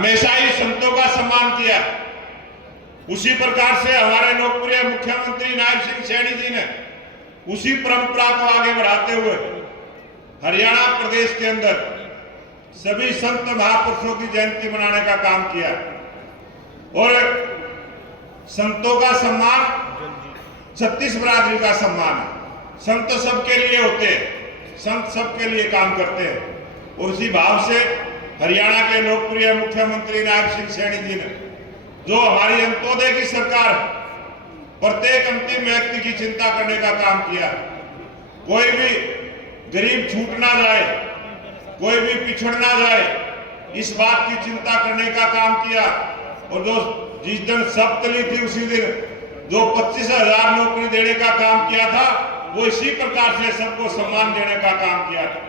हमेशा ही संतों का सम्मान किया। उसी प्रकार से हमारे लोकप्रिय मुख्यमंत्री नायब सिंह सैनी जी ने उसी परंपरा को आगे बढ़ाते हुए हरियाणा प्रदेश के अंदर सभी संत महापुरुषों की जयंती मनाने का काम किया। और संतों का सम्मान छत्तीस बरादरी का सम्मान है। संत सबके लिए होते हैं, संत सबके लिए काम करते हैं। और उसी भाव से हरियाणा के लोकप्रिय मुख्यमंत्री नायब सिंह सैनी जी ने जो हमारी अंत्योदय की सरकार प्रत्येक अंतिम व्यक्ति की चिंता करने का काम किया। कोई भी गरीब छूट ना जाए, कोई भी पिछड़ ना जाए, इस बात की चिंता करने का काम किया। और जो जिस दिन सप्तली थी उसी दिन जो 25,000 नौकरी देने का काम किया था, वो इसी प्रकार से सबको सम्मान देने का काम किया था।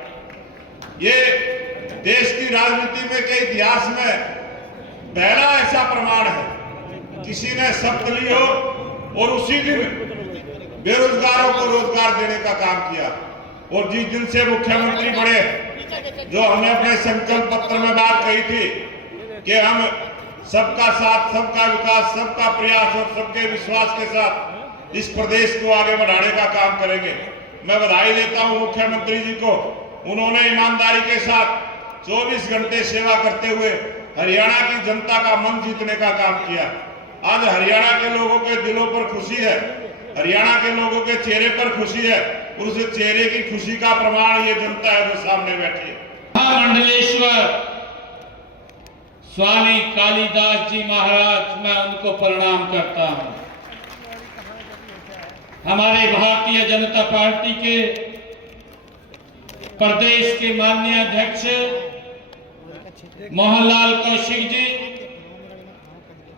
ये देश की राजनीति में के इतिहास में पहला ऐसा प्रमाण है किसी ने सप्तली हो और उसी दिन बेरोजगारों को रोजगार देने का काम किया। और जिस दिन से मुख्यमंत्री बने, जो हमने अपने संकल्प पत्र में बात कही थी कि हम सबका साथ, सबका विकास, सबका प्रयास और सबके विश्वास के साथ इस प्रदेश को आगे बढ़ाने का काम करेंगे। मैं बधाई देता हूं मुख्यमंत्री जी को। उन्होंने ईमानदारी के साथ 24 घंटे सेवा करते हुए हरियाणा की जनता का मन जीतने का काम किया। आज हरियाणा के लोगों के दिलों पर खुशी है, हरियाणा के लोगों के चेहरे पर खुशी है। और उस चेहरे की खुशी का प्रमाण ये जनता है जो सामने बैठी है। महामंडलेश्वर स्वामी कालिदास जी महाराज, मैं उनको प्रणाम करता हूं। हमारे भारतीय जनता पार्टी के प्रदेश के माननीय अध्यक्ष मोहनलाल कौशिक जी,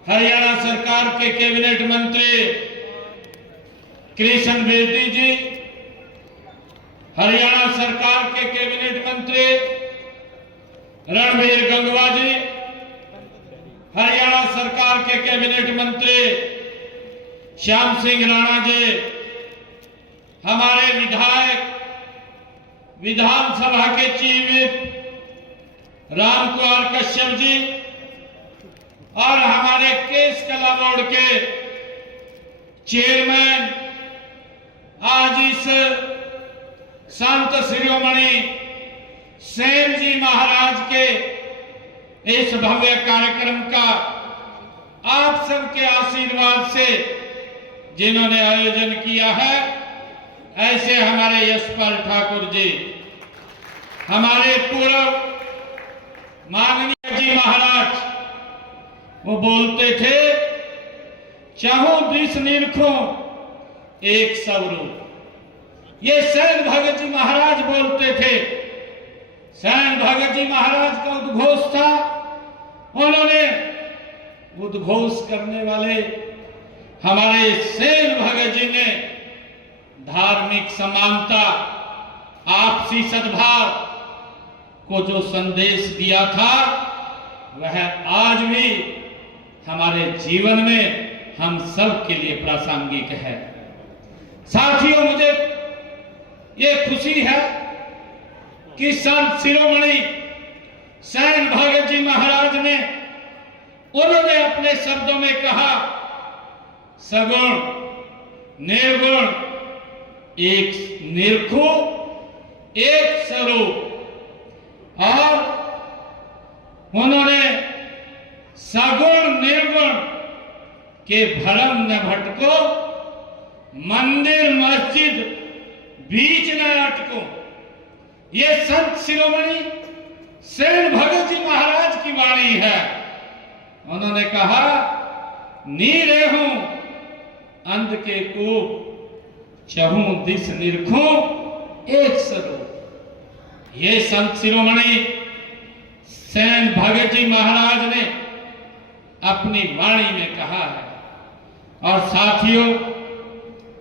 हरियाणा सरकार के कैबिनेट मंत्री कृष्ण बेदी जी, हरियाणा सरकार के कैबिनेट मंत्री रणबीर गंगवा जी, हरियाणा सरकार के कैबिनेट मंत्री श्याम सिंह राणा जी, हमारे विधायक विधानसभा के चीफ व्हिप रामकुमार कश्यप जी और हमारे केस कला बोर्ड के चेयरमैन, आज इस संत शिरोमणि सेन जी महाराज के इस भव्य कार्यक्रम का आप सबके आशीर्वाद से जिन्होंने आयोजन किया है, ऐसे हमारे यशपाल ठाकुर जी, हमारे पूर्व माननीय जी महाराज, वो बोलते थे चाहो दिस निरखो एक स्वरूप। ये सैन भगत जी महाराज बोलते थे। सैन भगत जी महाराज का उद्घोष था। उन्होंने उद्घोष करने वाले हमारे सैन भगत जी ने धार्मिक समानता, आपसी सद्भाव को जो संदेश दिया था, वह आज भी हमारे जीवन में हम सब के लिए प्रासंगिक है। साथियों, मुझे ये खुशी है कि संत शिरोमणि सैन भगत जी महाराज ने, उन्होंने अपने शब्दों में कहा, सगुण निर्गुण एक निरखो एक स्वरूप। और उन्होंने सगुण निर्गुण के भ्रम न भटको, मंदिर मस्जिद बीच न अटको। ये संत शिरोमणि सैन भगत जी महाराज की वाणी है। उन्होंने कहा, नी रेहूं अंध के कूप, चहूं दिस निरखूं एक स्वरूप। ये संत शिरोमणि सैन भगत जी महाराज ने अपनी वाणी में कहा है। और साथियों,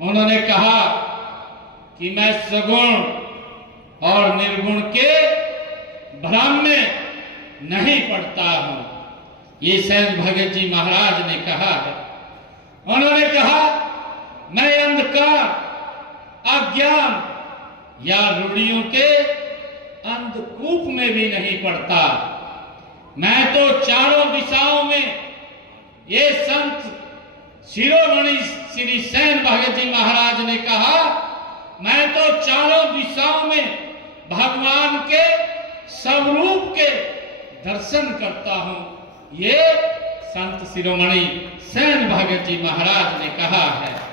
उन्होंने कहा कि मैं सगुण और निर्गुण के भ्रम में नहीं पड़ता हूं। ये सैन भगत जी महाराज ने कहा है। उन्होंने कहा, मैं अंधकार, अज्ञान या रूढ़ियों के अंधकूप में भी नहीं पड़ता। मैं तो चारों दिशाओं में, ये संत शिरोमणि श्री सेन भगत जी महाराज ने कहा, मैं तो चारों दिशाओं में भगवान के स्वरूप के दर्शन करता हूं। ये संत शिरोमणि सेन भगत जी महाराज ने कहा है।